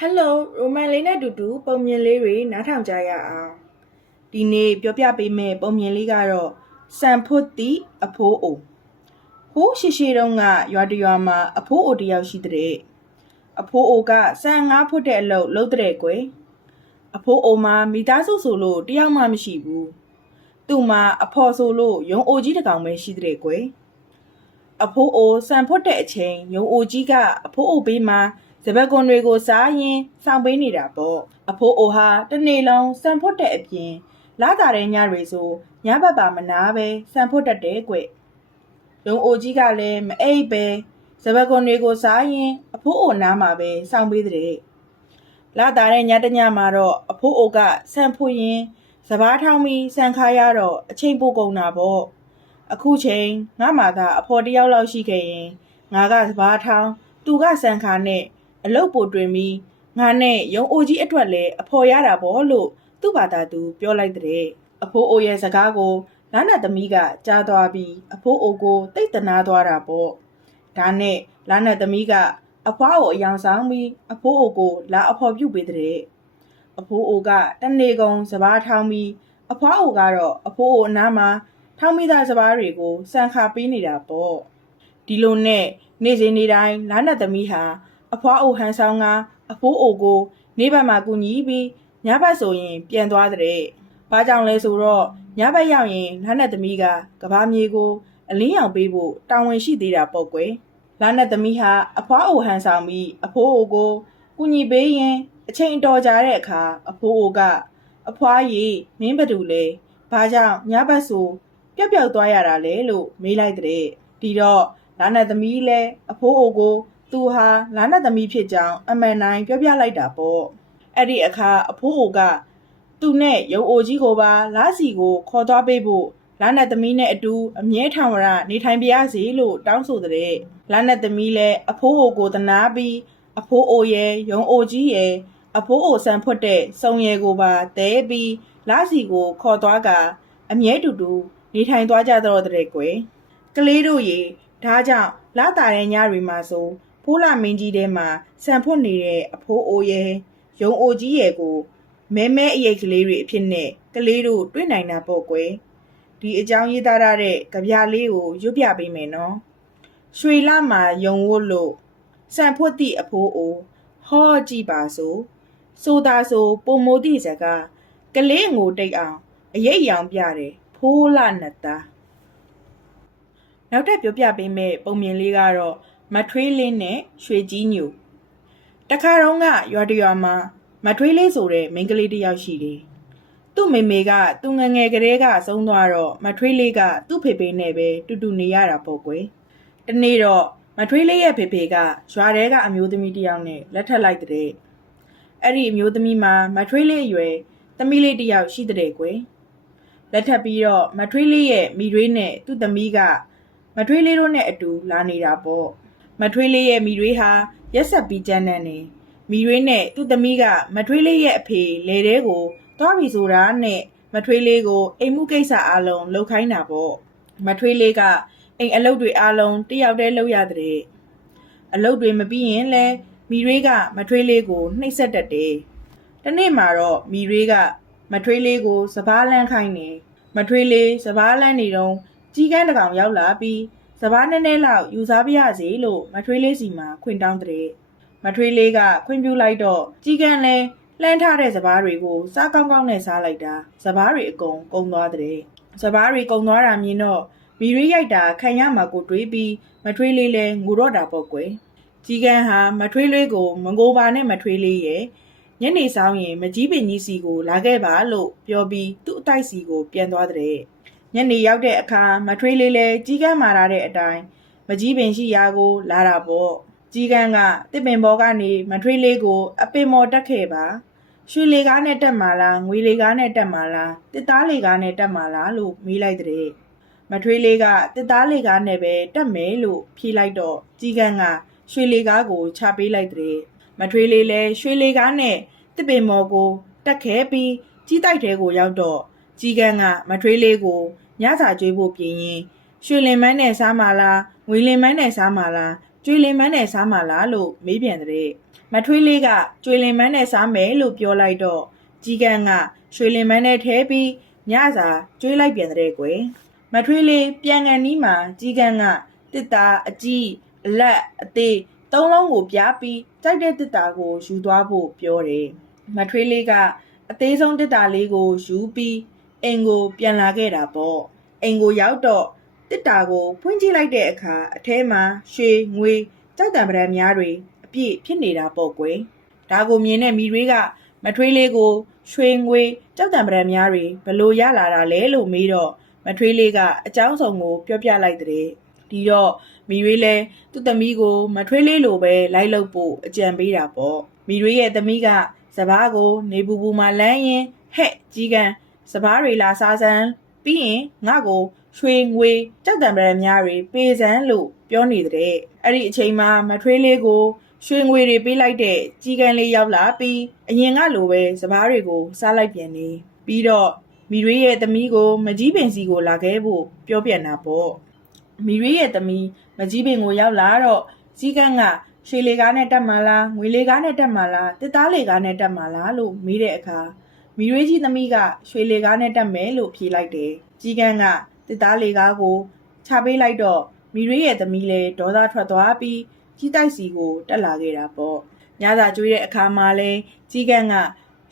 Hello ရိုမန်လေးနဲ့အတူတူပုံမြင်လေးတွေနားထောင်ကြရအောင်ဒီနေ့ပြောပြပေးမယ့်ပုံမြင်လေးကတော့စံဖွတ်သည့်အဖိုးအိုဟိုးရှိတုန်းကရွာတရွာမှာအဖိုးအိုတယောက်ရှိတဲ့အဖိုးအိုကစံငါးဖွတ်တဲ့အလုပ်လုပ်တဲ့ကွယ်အဖိုးအိုမှာမိသားစုဆိုလို့တယောက်မှမရှိဘူးသူ့မှာအဖော်ဆိုလို့ရုံအိုကြီးတစ်ကောင်ပဲရှိတဲ့ကွယ်အဖိုးအိုစံဖွတ်တဲ့အချိန်ရုံအိုကြီးကအဖိုးအိုဘေးမှာစပက်ကွန်တွေကိုစားရင်စောင့်ပေးနေတာပေါ့အဖိုးအိုဟာတနေ့လုံးစံဖွတ်တဲ့အပြင်လာတာတဲ့ညတွေဆိုညဘက်ပါမနာပဲစံဖွတ်တတ်တယ်ကွရုံအိုကြီးကလည်းမအိပ်ပဲစပက်ကွန်တွေကိုစားရင်အဖိုးအိုနားမှာပဲစောင့်ပေးတဲ့လာတာတဲ့ညတညမှာတော့အဖိုးအိုကစံဖွတ်ရင်စပားထောင်းပြီးစံခါရတော့အချိန်ပိုကုန်တာပေါ့အခုချိန်ငါမှသာအဖော်တယောက်လောက်ရှိခဲ့ရင်ငါကစပားထောင်းသူကစံခါနဲ့အလုတ်ပိုတွင်ပြီးငါနဲ့ရုံအိုကြီးအတွက်လည်းအဖော်ရတာပေါ့လို့သူ့ဘာသာသူပြောလိုက်တဲ့အဖိုးအိုရဲ့စကားကိုလာနတ်သမီးကကြားသွားပြီးအဖိုးအိုကိုတိတ်တနာသွားတာပေါ့ဒါနဲ့လာနတ်သမီးကအဖွားကိုအယောင်ဆောင်ပြီးအဖိုးအိုကိုလာအဖော်ပြုတ်ပေးတဲ့အဖိုးအိုကတနေ့ကုန်စပားထောင်းပြီးအဖွားအိုကတော့အဖိုးအိုအနားမှာထောင်းမိသားစပားတွေကိုစံခါပေးနေတာပေါ့ဒီလိုနဲ့နေ့စဉ်နေ့တိုင်းလာနတ်သမီးဟာအဖွားအိုဟန်ဆောင်ကအဖိုးအိုကိုနေဘက်မှာကူညီပြီးညဘက်ဆိုရင်ပြန်သွားတဲ့။ဘာကြောင့်လဲဆိုတော့ညဘက်ရောက်ရင်လာနတ်သမီးကကဘာမြေကိုအလင်းရောင်ပေးဖို့တာဝန်ရှိသေးတာပေါ့ကွယ်။လာနတ်သမီးဟာအဖွားအိုဟန်ဆောင်ပြီးအဖိုးအိုကိုကူညီပေးရင်အချိန်တော်ကြာတဲ့အခါအဖိုးအိုကအဖွားကြီးမင်းဘသူလဲ။ဘာကြောင့်ညဘက်ဆိုပျောက်ပျောက်သွားရတာလဲလို့မေးလိုက်တဲ့။ဒီတော့လာနတ်သမီးလည်းအဖိုးအိုကိုသူဟာလာနတ်သမီးဖြစ်ကြောင်းအမှန်တိုင်းပြောပြလိုက်တာပေါ့အဲ့ဒီအခါအဖိုးအိုကသူနဲ့ရုံအိုကြီးကိုပါလာစီကိုခေါ်သွားပေးဖို့လာနတ်သမီးနဲ့အတူအမြဲထောင်ဝရနေထိုင်ပြရစီလို့တောင်းဆိုတဲ့လာနတ်သမီးလည်းအဖိုးအိုကိုတနာပြီးအဖိုးအိုရဲ့ရုံအိုကြီးရဲ့အဖိုးအိုဆန်ဖွတ်တဲ့စုံရည်ကိုပါတဲပြီးလာစီကိုခေါ်သွားကအမြဲတူတူနေထိုင်သွားကြတော့တဲ့ကွယ်ကလေးတို့ရေဒါကြောင့်လာတာတဲ့ညတွေမှာဆိုဖိုးလာမင်းကြီးထဲမှာစံဖွတ်နေတဲ့အဖိုးအိုရဲ့ရုံအိုကြီးရဲ့ကိုမဲအရေးကလေးတွေအဖြစ်နဲ့ကလေးတို့တွေ့နိုင်တာပေါ့ကွယ်ဒီအကြောင်းရေးသားရတဲ့ကြပြလေးကိုရွတ်ပြပေးမယ်နော်ရွှေလမှာယုံဝတ်လို့စံဖွတ်သည့်အဖိုးအိုဟောကြည့်ပါဆိုတာဆိုပုံမိုးသည့်စကားကလေးငိုတိတ်အောင်အရေးအယောင်ပြတယ်ဖိုးလာနှစ်သားနောက်ထပ်ပြောပြပေးမယ့်ပုံမြင်လေးကတော့မထွေးလင်းနဲ့ရွှေကြီးညိုတခါတော့ကရွာတရွာမှာမထွေးလေးဆိုတဲ့မိန်းကလေးတစ်ယောက်ရှိတယ်သူ့မေကသူငငယ်ကလေးကဆုံးသွားတော့မထွေးလေးကသူ့ဖေဖေနဲ့ပဲတူတူနေရတာပေါ့ကွယ်တနေ့တော့မထွေးလေးရဲ့ဖေဖေကရွာထဲကအမျိုးသမီးတစ်ယောက်နဲ့လက်ထပ်လိုက်တဲ့အဲ့ဒီအမျိုးသမီးမှာမထွေးလေးအရွယ်သမီးလေးတစ်ယောက်ရှိတဲ့ကွယ်လက်ထပ်ပြီးတော့မထွေးလေးရဲ့မိရွေးနဲ့သူ့သမီးကမထွေးလေးတို့နဲ့အတူလာနေတာပေါ့မထွေးလေးရဲ့မိရွေးဟာရက်ဆက်ပြီးကြမ်းတမ်းနေမိရွေးနဲ့သူ့သမီးကမထွေးလေးရဲ့အဖေလေတဲကိုသွားပြီဆိုတာနဲ့မထွေးလေးကိုအိမ်မှုကိစ္စအလုံးလှုပ်ခိုင်းတာပေါ့မထွေးလေးကအိမ်အလုပ်တွေအလုံးတယောက်တည်းလုပ်ရတဲ့အလုပ်တွေမပြီးရင်လဲမိရွေးကမထွေးလေးကိုနှိပ်စက်တတ်တယ်တနေ့မှာတော့မိရွေးကမထွေးလေးကိုစပားလန်းခိုင်းနေမထွေးလေးစပားလန်းနေတော့ကြီးကန်းတကောင်ရောက်လာပြီးစပားနည်းနည်းလောက်ယူစားပြရစီလို့မထွေးလေးစီမှာခွင့်တောင်းတဲ့မထွေးလေးကခွင့်ပြုလိုက်တော့ကြီးကန်းလဲလှမ်းထားတဲ့စပားတွေကိုစားကောင်းကောင်းနဲ့စားလိုက်တာစပားတွေအကုန်ကုန်သွားတဲ့စပားတွေကုန်သွားတာမြင်တော့မီရွေးရိုက်တာခံရမှာကိုတွေးပြီးမထွေးလေးလဲငိုတော့တာပေါ့ကွယ်ကြီးကန်းဟာမထွေးလေးကိုမငိုပါနဲ့မထွေးလေးရဲ့ညနေဆောင်ရင်မကြီးပင်ကြီးစီကိုလာခဲ့ပါလို့ပြောပြီးသူ့အတိုက်စီကိုပြန်သွားတဲ့ညနေရောက်တဲ့အခါမထွေးလေးလဲကြီးကန်းမာလာတဲ့အတိုင်းမကြီးပင်ရှိရာကိုလာတာပေါ့ကြီးကန်းကတစ်ပင်ပေါ်ကနေမထွေးလေးကိုအပင်မော်တက်ခဲ့ပါရွှေလေကားနဲ့တက်မှာလားငွေလေကားနဲ့တက်မှာလားတစ်သားလေကားနဲ့တက်မှာလားလို့မေးလိုက်တဲ့မထွေးလေးကတစ်သားလေကားနဲ့ပဲတက်မယ်လို့ဖြေလိုက်တော့ကြီးကန်းကရွှေလေကားကိုချပေးလိုက်တဲ့မထွေးလေးလဲရွှေလေကားနဲ့တစ်ပင်မော်ကိုတက်ခဲ့ပြီးကြီးတိုက်ထဲကိုရောက်တော့ကြီးကန်းကမထွေးလေးကိုညစာကျွေးဖို့ပြင်ရင်ရွှေလင်မန်းနဲ့စားမှာလားငွေလင်မန်းနဲ့စားမှာလားကျွေလင်မန်းနဲ့စားမှာလားလို့မေးပြန်တဲ့မ မထွေးလေးကကျွေလင်မန်းနဲ့စားမယ်လို့ပြောလိုက်တော့ကြီးကန်းကရွှေလင်မန်းနဲ့ထဲပြီးညစာကျွေးလိုက်ပြန်တဲ့ကွယ်မထွေးလေးပြန်ကန်နီးမှာကြီးကန်းကတစ်တာအကြီးအလက်အသေးသုံးလုံးကိုပြားပြီးကြိုက်တဲ့တစ်တာကိုယူသွားဖို့ပြောတယ်မထွေးလေးကအသေးဆုံးတစ်တာလေးကိုယူပြီးအိမ်ကိုပြန်လာခဲ့တာပေါ့အိမ်ကိုရောက်တော့တစ်တာကိုဖွင့်ကြည့်လိုက်တဲ့အခါအထဲမှာရွှေငွေကြောက်တံပဒံများတွေအပြည့်ဖြစ်နေတာပေါ့ကွယ်ဒါကိုမြင်တဲ့မိတွေကမထွေးလေးကိုရွှေငွေကြောက်တံပဒံများတွေဘလို့ရလာတာလဲလို့မေးတော့မထွေးလေးကအကြောင်းစုံကိုပြောပြလိုက်တဲ့ဒီတော့မိတွေလည်းသူ့သမီးကိုမထွေးလေးလိုပဲလိုက်လုပ်ဖို့အကြံပေးတာပေါ့မိတွေရဲ့သမီးကစပားကိုနေပူပူမှာလမ်းရင်ဟဲ့ကြီးကန်းစပားတွေလာစားစမ်းပြီးရင်ငါ့ကိုရွှေငွေကြောက်တံပဒံများတွေပေးစမ်းလို့ပြောနေတဲ့အဲ့ဒီအချိန်မှာမထွေးလေးကိုရွှေငွေတွေပေးလိုက်တဲ့ကြီးကန်းလေးရောက်လာပြီးအရင်ကလိုပဲစပားတွေကိုစားလိုက်ပြန်နေပြီးတော့မိတွေရဲ့သမီးကိုမကြီးပင်စီကိုလာခဲ့ဖို့ပြောပြန်တာပေါ့မိတွေရဲ့သမီးမကြီးပင်ကိုရောက်လာတော့ကြီးကန်းကရွှေလေကားနဲ့တက်မှာလားငွေလေကားနဲ့တက်မှာလားတစ်သားလေကားနဲ့တက်မှာလားလို့မေးတဲ့အခါမိတွေကြီးသမီးကရွှေလေကားနဲ့တက်မယ်လို့ဖြေလိုက်တယ်ကြီးကန်းကတစ်သားလေကားကိုချပေးလိုက်တော့မိတွေရဲ့သမီးလည်းဒေါသထွက်သွားပြီးကြီးတိုက်စီကိုတက်လာခဲ့တာပေါ့ညစာကျွေးတဲ့အခါမှာလဲကြီးကန်းက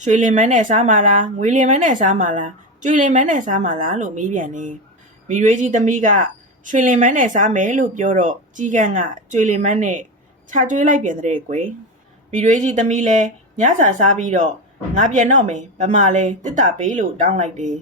ရွှေလင်မန်းနဲ့စားမှာလားငွေလင်မန်းနဲ့စားမှာလားကျွေလင်မန်းနဲ့စားမှာလားလို့မေးပြန်တယ်မိတွေကြီးသမီးကရွှေလင်မန်းနဲ့စားမယ်လို့ပြောတော့ကြီးကန်းကကျွေလင်မန်းနဲ့ခြာကျွေးလိုက်ပြန်တဲ့ကွယ်မိတွေကြီးသမီးလဲညစာစားပြီးတော့ငါပြန်တော့မယ်ဗမာလဲတစ်တာပေးလို့တောင်းလိုက်တယ်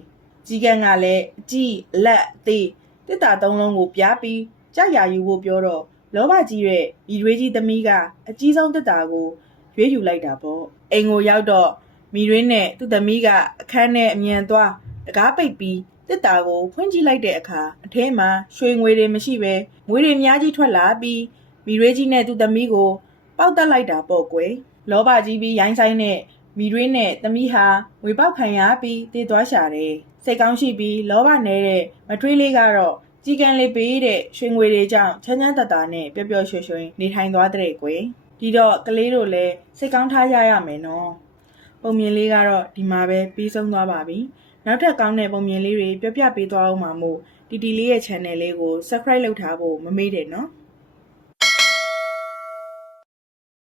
ကြီးကန်းကလည်းအကြီးအလက်အသေးတစ်တာသုံးလုံးကိုပြားပြီးကြောက်ရယူဖို့ပြောတော့လောဘကြီးရဲ့မိတွေကြီးသမီးကအကြီးဆုံးတစ်တာကိုရွေးယူလိုက်တာပေါ့အိမ်ကိုရောက်တော့မိတွေနဲ့သူ့သမီးကအခန်းထဲအမြန်သွားတကားပိတ်ပြီးတစ်တာကိုဖွင့်ကြည့်လိုက်တဲ့အခါအထဲမှာရွှေငွေတွေမရှိပဲငွေတွေအများကြီးထွက်လာပြီးမိတွေကြီးနဲ့သူ့သမီးကိုပေါက်တက်လိုက်တာပေါ့ကွယ်လောဘကြီးပြီးရိုင်းဆိုင်နဲ့မိတွေနဲ့သမီးဟာငွေပေါက်ခံရပြီးတည်သွားရှာတယ်စိတ်ကောင်းရှိပြီးလောဘနေတဲ့မထွေးလေးကတော့ကြီးကန်းလေးပေးတဲ့ရွှေငွေတွေကြောင့်ချမ်းချမ်းသာသာနဲ့ပျော်ပျော်ရွှင်ရွှင်နေထိုင်သွားတဲ့ကွယ်ဒီတော့ကလေးတို့လည်းစိတ်ကောင်းထားကြရမယ်နော်ပုံမြင်လေးကတော့ဒီမှာပဲပြီးဆုံးသွားပါပြီနောက်ထပ်ကောင်းတဲ့ပုံမြင်လေးတွေပြောပြပေးသွားအောင်ပါမို့တီတီလေးရဲ့ channel လေးကို subscribe လုပ်ထားဖို့မမေ့နဲ့နော်